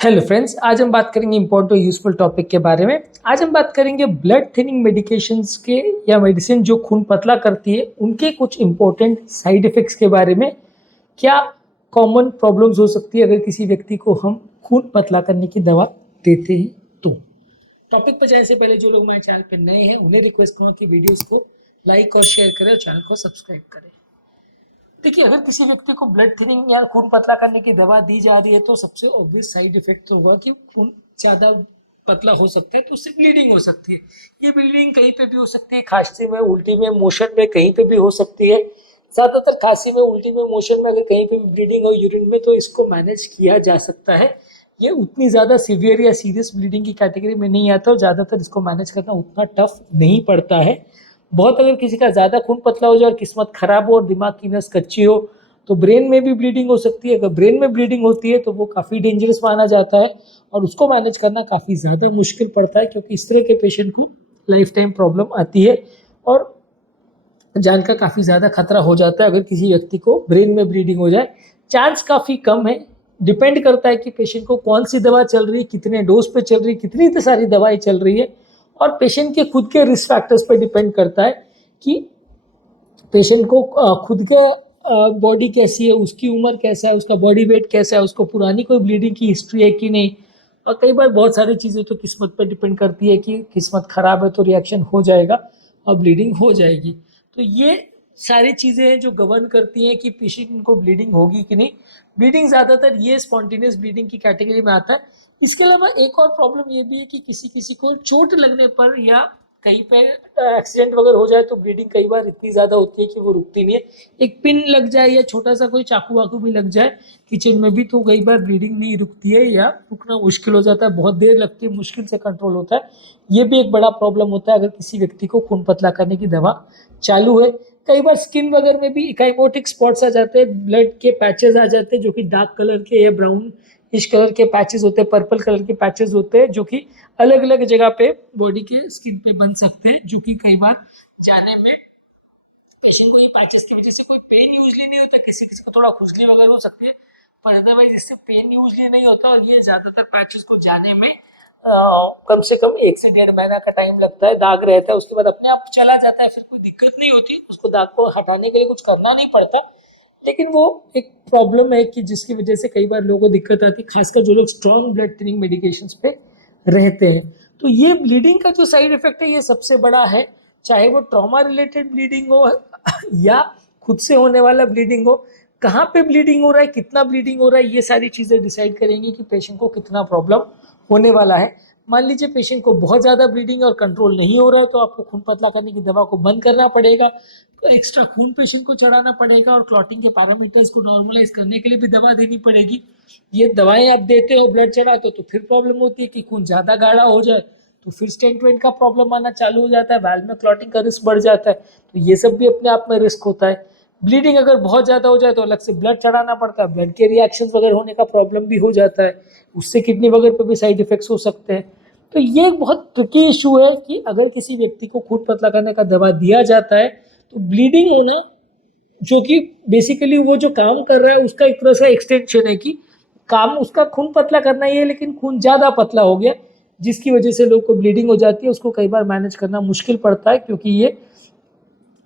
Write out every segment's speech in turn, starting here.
Hello friends, आज हम बात करेंगे इम्पोर्टेंट और यूजफुल टॉपिक के बारे में। आज हम बात करेंगे ब्लड थिनिंग मेडिकेशंस के या मेडिसिन जो खून पतला करती है उनके कुछ इम्पोर्टेंट साइड इफेक्ट्स के बारे में। क्या कॉमन प्रॉब्लम्स हो सकती है अगर किसी व्यक्ति को हम खून पतला करने की दवा देते हैं तो। टॉपिक पर जाने से पहले जो लोग हमारे चैनल पर नए हैं उन्हें रिक्वेस्ट करूँगा कि वीडियोज़ को लाइक और शेयर करें और चैनल को सब्सक्राइब करें। देखिए, अगर किसी व्यक्ति को ब्लड थिनिंग या खून पतला करने की दवा दी जा रही है तो सबसे ऑब्वियस साइड इफेक्ट तो होगा कि खून ज़्यादा पतला हो सकता है, तो उससे ब्लीडिंग हो सकती है। ये ब्लीडिंग कहीं पे भी हो सकती है, खांसी में, उल्टी में, मोशन में, कहीं पे भी हो सकती है। ज़्यादातर खांसी में, उल्टी में, मोशन में अगर कहीं पे भी ब्लीडिंग हो यूरिन में तो इसको मैनेज किया जा सकता है। ये उतनी ज़्यादा सीवियर या सीरियस ब्लीडिंग की कैटेगरी में नहीं आता और ज़्यादातर इसको मैनेज करना उतना टफ नहीं पड़ता है। बहुत अगर किसी का ज़्यादा खून पतला हो जाए और किस्मत खराब हो और दिमाग की नस कच्ची हो तो ब्रेन में भी ब्लीडिंग हो सकती है। अगर ब्रेन में ब्लीडिंग होती है तो वो काफ़ी डेंजरस माना जाता है और उसको मैनेज करना काफ़ी ज़्यादा मुश्किल पड़ता है, क्योंकि इस तरह के पेशेंट को लाइफ टाइम प्रॉब्लम आती है और जान का काफ़ी ज़्यादा खतरा हो जाता है अगर किसी व्यक्ति को ब्रेन में ब्लीडिंग हो जाए। चांस काफ़ी कम है, डिपेंड करता है कि पेशेंट को कौन सी दवा चल रही है, कितने डोज पे चल रही है, कितनी सारी दवाएं चल रही है, और पेशेंट के खुद के रिस्क फैक्टर्स पर डिपेंड करता है कि पेशेंट को खुद के बॉडी कैसी है, उसकी उम्र कैसा है, उसका बॉडी वेट कैसा है, उसको पुरानी कोई ब्लीडिंग की हिस्ट्री है कि नहीं। और कई बार बहुत सारी चीज़ें तो किस्मत पर डिपेंड करती है कि किस्मत खराब है तो रिएक्शन हो जाएगा और ब्लीडिंग हो जाएगी। तो ये सारी चीज़ें हैं जो गवर्न करती हैं कि पेशेंट को ब्लीडिंग होगी कि नहीं। ब्लीडिंग ज़्यादातर ये स्पॉन्टेनियस ब्लीडिंग की कैटेगरी में आता है। इसके अलावा एक और प्रॉब्लम ये भी है कि किसी किसी को चोट लगने पर या कहीं पे एक्सीडेंट वगैरह हो जाए तो ब्लीडिंग कई बार इतनी ज़्यादा होती है कि वो रुकती नहीं है। एक पिन लग जाए या छोटा सा कोई चाकू वाकू भी लग जाए किचन में भी तो कई बार ब्लीडिंग नहीं रुकती है या रुकना मुश्किल हो जाता है, बहुत देर लगती है, मुश्किल से कंट्रोल होता है। ये भी एक बड़ा प्रॉब्लम होता है अगर किसी व्यक्ति को खून पतला करने की दवा चालू है। कई बार स्किन वगैरह में भी इकाइमोटिक स्पॉट्स आ जाते हैं, ब्लड के पैचेस आ जाते हैं जो कि डार्क कलर के या ब्राउन इस कलर के पैचेस होते हैं, पर्पल कलर के पैचेस होते हैं जो कि अलग अलग जगह पे बॉडी के स्किन पे बन सकते हैं, जो कि कई बार जाने में पेशेंट को ये पैचेस की वजह से कोई पेन यूजली नहीं होता, किसी किसी को थोड़ा खुजली वगैरह हो सकती है, पर अदरवाइज इससे पेन यूजली नहीं होता। और ये ज्यादातर पैचेस को जाने में कम से कम 1 से 1.5 महीना का टाइम लगता है, दाग रहता है, उसके बाद अपने आप चला जाता है, फिर कोई दिक्कत नहीं होती, उसको दाग को हटाने के लिए कुछ करना नहीं पड़ता। लेकिन वो एक प्रॉब्लम है कि जिसकी वजह से कई बार लोगों को दिक्कत आती है, खासकर जो लोग स्ट्रॉन्ग ब्लड थिनिंग मेडिकेशंस पे रहते हैं। तो ये ब्लीडिंग का जो साइड इफेक्ट है ये सबसे बड़ा है, चाहे वो ट्रॉमा रिलेटेड ब्लीडिंग हो या खुद से होने वाला ब्लीडिंग हो। कहाँ पे ब्लीडिंग हो रहा है, कितना ब्लीडिंग हो रहा है, ये सारी चीज़ें डिसाइड करेंगी कि पेशेंट को कितना प्रॉब्लम होने वाला है। मान लीजिए पेशेंट को बहुत ज़्यादा ब्लीडिंग और कंट्रोल नहीं हो रहा हो तो आपको खून पतला करने की दवा को बंद करना पड़ेगा, तो एक्स्ट्रा खून पेशेंट को चढ़ाना पड़ेगा और क्लॉटिंग के पैरामीटर्स को नॉर्मलाइज करने के लिए भी दवा देनी पड़ेगी। ये दवाएं आप देते हो, ब्लड चढ़ाते हो, तो फिर प्रॉब्लम होती है कि खून ज़्यादा गाढ़ा हो जाए तो फिर स्टेंट वेंट का प्रॉब्लम आना चालू हो जाता है, वाल्व में क्लॉटिंग का रिस्क बढ़ जाता है, तो ये सब भी अपने आप में रिस्क होता है। ब्लीडिंग अगर बहुत ज़्यादा हो जाए तो अलग से ब्लड चढ़ाना पड़ता है, ब्लड के रिएक्शन वगैरह होने का प्रॉब्लम भी हो जाता है, उससे किडनी वगैरह पे भी साइड इफेक्ट्स हो सकते हैं। तो ये एक बहुत ट्रिकी इशू है कि अगर किसी व्यक्ति को खून पतला करने का दवा दिया जाता है तो ब्लीडिंग होना, जो कि बेसिकली वो जो काम कर रहा है उसका एक तरह से एक्सटेंशन है कि काम उसका खून पतला करना ही है लेकिन खून ज़्यादा पतला हो गया, जिसकी वजह से लोग को ब्लीडिंग हो जाती है। उसको कई बार मैनेज करना मुश्किल पड़ता है क्योंकि ये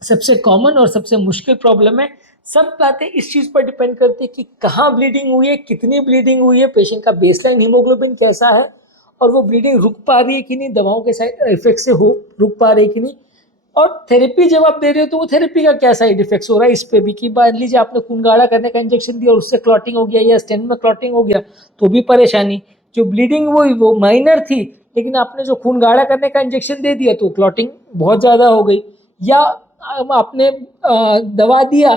सबसे कॉमन और सबसे मुश्किल प्रॉब्लम है। सब बातें इस चीज़ पर डिपेंड करती है कि कहाँ ब्लीडिंग हुई है, कितनी ब्लीडिंग हुई है, पेशेंट का बेसलाइन हीमोग्लोबिन कैसा है और वो ब्लीडिंग रुक पा रही है कि नहीं, दवाओं के साइड इफेक्ट से हो रुक पा रही है कि नहीं, और थेरेपी जब आप दे रहे हो तो वो थेरेपी का क्या साइड इफेक्ट्स हो रहा है इस पे भी, कि मान लीजिए आपने खून गाढ़ा करने का इंजेक्शन दिया और उससे क्लॉटिंग हो गया या स्टेंट में क्लॉटिंग हो गया तो भी परेशानी। जो ब्लीडिंग वो माइनर थी लेकिन आपने जो खून गाढ़ा करने का इंजेक्शन दे दिया तो क्लॉटिंग बहुत ज़्यादा हो गई, या आपने दवा दिया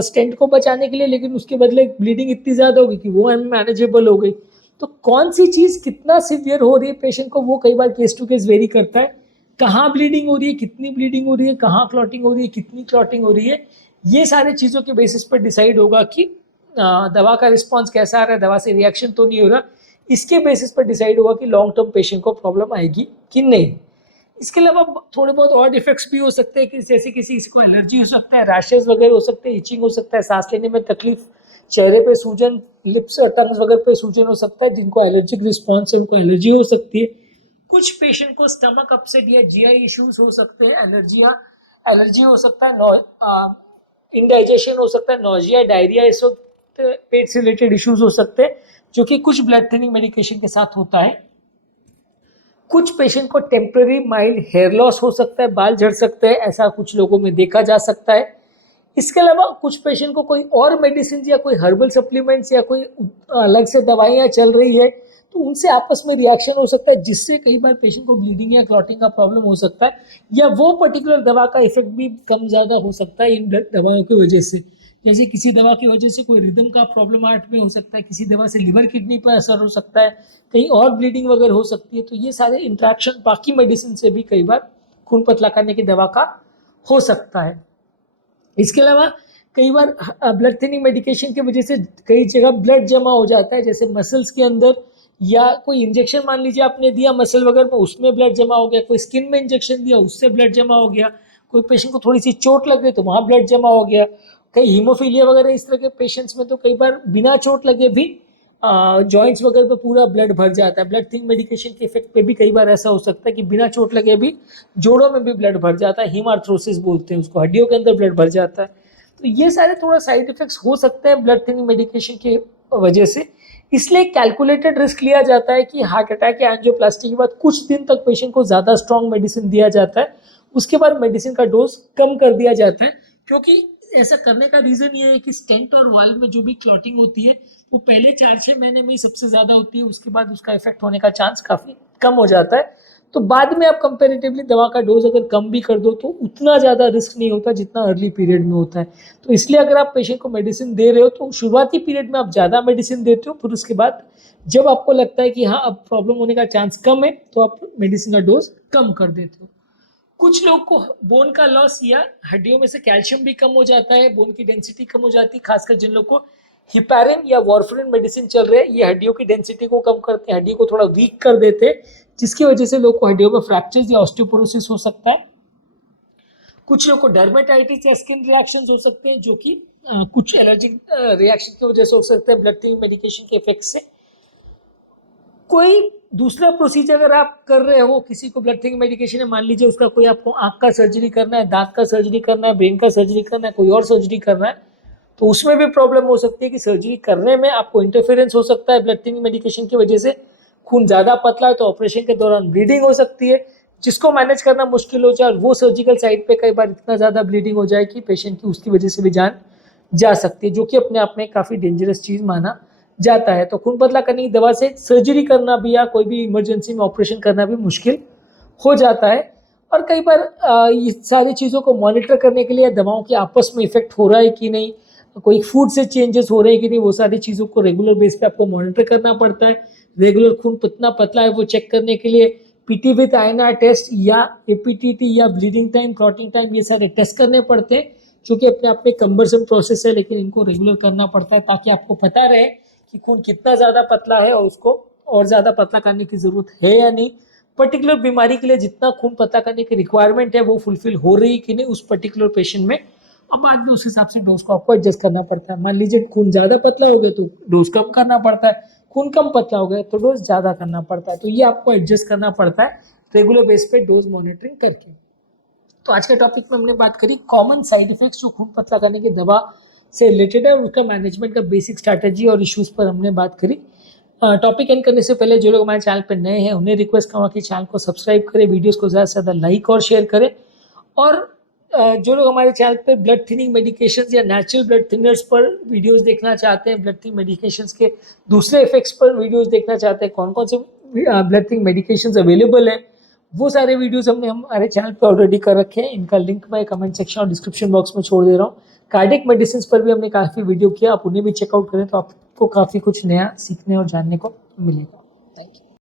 स्टेंट को बचाने के लिए लेकिन उसके बदले ब्लीडिंग इतनी ज़्यादा हो गई कि वो अनमैनेजेबल हो गई। तो कौन सी चीज़ कितना सीवियर हो रही है पेशेंट को वो कई बार केस टू केस वेरी करता है। कहाँ ब्लीडिंग हो रही है, कितनी ब्लीडिंग हो रही है, कहाँ क्लॉटिंग हो रही है, कितनी क्लॉटिंग हो रही है, ये सारे चीज़ों के बेसिस पर डिसाइड होगा कि दवा का रिस्पॉन्स कैसा आ रहा है, दवा से रिएक्शन तो नहीं हो रहा। इसके बेसिस पर डिसाइड होगा कि लॉन्ग टर्म पेशेंट को प्रॉब्लम आएगी कि नहीं। इसके अलावा थोड़े बहुत और इफेक्ट्स भी हो सकते हैं कि जैसे किसी को एलर्जी हो सकता है, रैशेज वगैरह हो सकते हैं, इचिंग हो सकता है, सांस लेने में तकलीफ चेहरे पे सूजन, लिप्स और टंग्स वगैरह पे सूजन हो सकता है, जिनको एलर्जिक रिस्पॉन्स है उनको एलर्जी हो सकती है। कुछ पेशेंट को स्टमक अपसेट या जीआई इश्यूज हो सकते हैं, एलर्जी हो सकता है, इंडाइजेशन हो सकता है, नोजिया, डायरिया, इस वक्त पेट से रिलेटेड इश्यूज हो सकते हैं, जो कि कुछ ब्लड थिनिंग मेडिकेशन के साथ होता है। कुछ पेशेंट को टेम्पररी माइल्ड हेयर लॉस हो सकता है, बाल झड़ सकते हैं, ऐसा कुछ लोगों में देखा जा सकता है। इसके अलावा कुछ पेशेंट को कोई और मेडिसिन या कोई हर्बल सप्लीमेंट्स या कोई अलग से दवाइयाँ चल रही है तो उनसे आपस में रिएक्शन हो सकता है, जिससे कई बार पेशेंट को ब्लीडिंग या क्लॉटिंग का प्रॉब्लम हो सकता है, या वो पर्टिकुलर दवा का इफेक्ट भी कम ज़्यादा हो सकता है इन दवाओं की वजह से। जैसे किसी दवा की वजह से कोई रिदम का प्रॉब्लम हार्ट में हो सकता है, किसी दवा से लिवर किडनी पर असर हो सकता है, कहीं और ब्लीडिंग वगैरह हो सकती है। तो ये सारे इंट्रैक्शन बाकी मेडिसिन से भी कई बार खून पतला करने की दवा का हो सकता है। इसके अलावा कई बार ब्लड थिनिंग मेडिकेशन की वजह से कई जगह ब्लड जमा हो जाता है, जैसे मसल्स के अंदर, या कोई इंजेक्शन मान लीजिए आपने दिया मसल वगैरह में, उसमें ब्लड जमा हो गया, कोई स्किन में इंजेक्शन दिया उससे ब्लड जमा हो गया, कोई पेशेंट को थोड़ी सी चोट लग गई तो वहाँ ब्लड जमा हो गया। कई हीमोफीलिया वगैरह इस तरह के पेशेंट्स में तो कई बार बिना चोट लगे भी जॉइंट्स वगैरह पे पूरा ब्लड भर जाता है। ब्लड थिनिंग मेडिकेशन के इफेक्ट पे भी कई बार ऐसा हो सकता है कि बिना चोट लगे भी जोड़ों में भी ब्लड भर जाता है, हीमार्थ्रोसिस बोलते हैं उसको, हड्डियों के अंदर ब्लड भर जाता है। तो ये सारे थोड़ा साइड इफेक्ट्स हो सकते हैं ब्लड थिनिंग मेडिकेशन की वजह से। इसलिए कैलकुलेटेड रिस्क लिया जाता है कि हार्ट अटैक या एंजियोप्लास्टी के बाद कुछ दिन तक पेशेंट को ज़्यादा स्ट्रॉन्ग मेडिसिन दिया जाता है, उसके बाद मेडिसिन का डोज कम कर दिया जाता है। क्योंकि ऐसा करने का रीज़न ये है कि स्टेंट और वाल्व में जो भी क्लॉटिंग होती है वो पहले 4-6 महीने में ही सबसे ज़्यादा होती है, उसके बाद उसका इफेक्ट होने का चांस काफ़ी कम हो जाता है। तो बाद में आप कंपेरेटिवली दवा का डोज अगर कम भी कर दो तो उतना ज़्यादा रिस्क नहीं होता जितना अर्ली पीरियड में होता है। तो इसलिए अगर आप पेशेंट को मेडिसिन दे रहे हो तो शुरुआती पीरियड में आप ज़्यादा मेडिसिन देते हो, फिर उसके बाद जब आपको लगता है कि हाँ अब प्रॉब्लम होने का चांस कम है तो आप मेडिसिन का डोज कम कर देते हो। कुछ लोग को बोन का लॉस या हड्डियों में से कैल्शियम भी कम हो जाता है, बोन की डेंसिटी कम हो जाती है, खासकर जिन लोग को हिपैरिन या वॉरफरिन मेडिसिन चल रहे हैं, ये हड्डियों की डेंसिटी को कम करते हैं, हड्डी को थोड़ा वीक कर देते हैं, जिसकी वजह से लोग को हड्डियों में फ्रैक्चर्स या ऑस्टियोपोरोसिस हो सकता है। कुछ लोग को डर्मेटाइटिस या स्किन रिएक्शंस हो सकते हैं, जो कि कुछ एलर्जिक रिएक्शन की वजह से हो सकते हैं ब्लड थिनिंग मेडिकेशन के इफेक्ट से। कोई दूसरा प्रोसीजर अगर आप कर रहे हो, किसी को ब्लड थिनिंग मेडिकेशन है, मान लीजिए उसका कोई आपको आंख का सर्जरी करना है, दांत का सर्जरी करना है, ब्रेन का सर्जरी करना है, कोई और सर्जरी करना है, तो उसमें भी प्रॉब्लम हो सकती है कि सर्जरी करने में आपको इंटरफेरेंस हो सकता है ब्लड थिनिंग मेडिकेशन की वजह से। खून ज़्यादा पतला है तो ऑपरेशन के दौरान ब्लीडिंग हो सकती है, जिसको मैनेज करना मुश्किल हो जाए, और वो सर्जिकल साइट पे कई बार इतना ज़्यादा ब्लीडिंग हो जाए कि पेशेंट की उसकी वजह से भी जान जा सकती है, जो कि अपने आप में काफ़ी डेंजरस चीज़ माना जाता है। तो खून पतला करने की दवा से सर्जरी करना भी या कोई भी इमरजेंसी में ऑपरेशन करना भी मुश्किल हो जाता है। और कई बार ये सारी चीज़ों को मॉनिटर करने के लिए दवाओं के आपस में इफेक्ट हो रहा है कि नहीं, कोई फूड से चेंजेस हो रहे हैं कि नहीं, वो सारी चीज़ों को रेगुलर बेस पे आपको मॉनिटर करना पड़ता है। रेगुलर खून कितना पतला है वो चेक करने के लिए पीटी विद आईएनआर टेस्ट या एपीटीटी या ब्लीडिंग टाइम, क्लॉटिंग टाइम, ये सारे टेस्ट करने पड़ते हैं, जो कि अपने आप में कम्बरसम प्रोसेस है, लेकिन इनको रेगुलर करना पड़ता है ताकि आपको पता रहे कि खून कितना ज़्यादा पतला है और उसको और ज़्यादा पतला करने की ज़रूरत है या नहीं। पर्टिकुलर बीमारी के लिए जितना खून पतला करने की रिक्वायरमेंट है वो फुलफिल हो रही कि नहीं उस पर्टिकुलर पेशेंट में, और बाद में उस हिसाब से डोज को आपको एडजस्ट करना पड़ता है। मान लीजिए खून ज़्यादा पतला हो गया तो डोज कम करना पड़ता है, खून कम पतला हो गया तो डोज ज़्यादा करना पड़ता है। तो ये आपको एडजस्ट करना पड़ता है रेगुलर बेस पे डोज मॉनिटरिंग करके। तो आज के टॉपिक में हमने बात करी कॉमन साइड इफेक्ट्स जो खून पतला करने की दवा से रिलेटेड है, उसका मैनेजमेंट का बेसिक स्ट्रैटेजी और इश्यूज पर हमने बात करी। टॉपिक एंड करने से पहले जो लोग हमारे चैनल पर नए हैं उन्हें रिक्वेस्ट करूँगा कि चैनल को सब्सक्राइब करें, वीडियोस को ज़्यादा से ज़्यादा लाइक और शेयर करें, और जो लोग हमारे चैनल पर ब्लड थिनिंग मेडिकेशंस या नेचुरल ब्लड थिनर्स पर वीडियोस देखना चाहते हैं, ब्लड थिनिंग मेडिकेशंस के दूसरे इफेक्ट्स पर वीडियोस देखना चाहते हैं, कौन कौन से ब्लड थिनिंग मेडिकेशंस अवेलेबल है, वो सारे वीडियोस हमने हमारे चैनल पे ऑलरेडी कर रखे हैं। इनका लिंक मैं कमेंट सेक्शन और डिस्क्रिप्शन बॉक्स में छोड़ दे रहा हूँ। कार्डिक मेडिसिन पर भी हमने काफ़ी वीडियो किया, आप उन्हें भी चेकआउट करें तो आपको काफ़ी कुछ नया सीखने और जानने को मिलेगा। Thank you.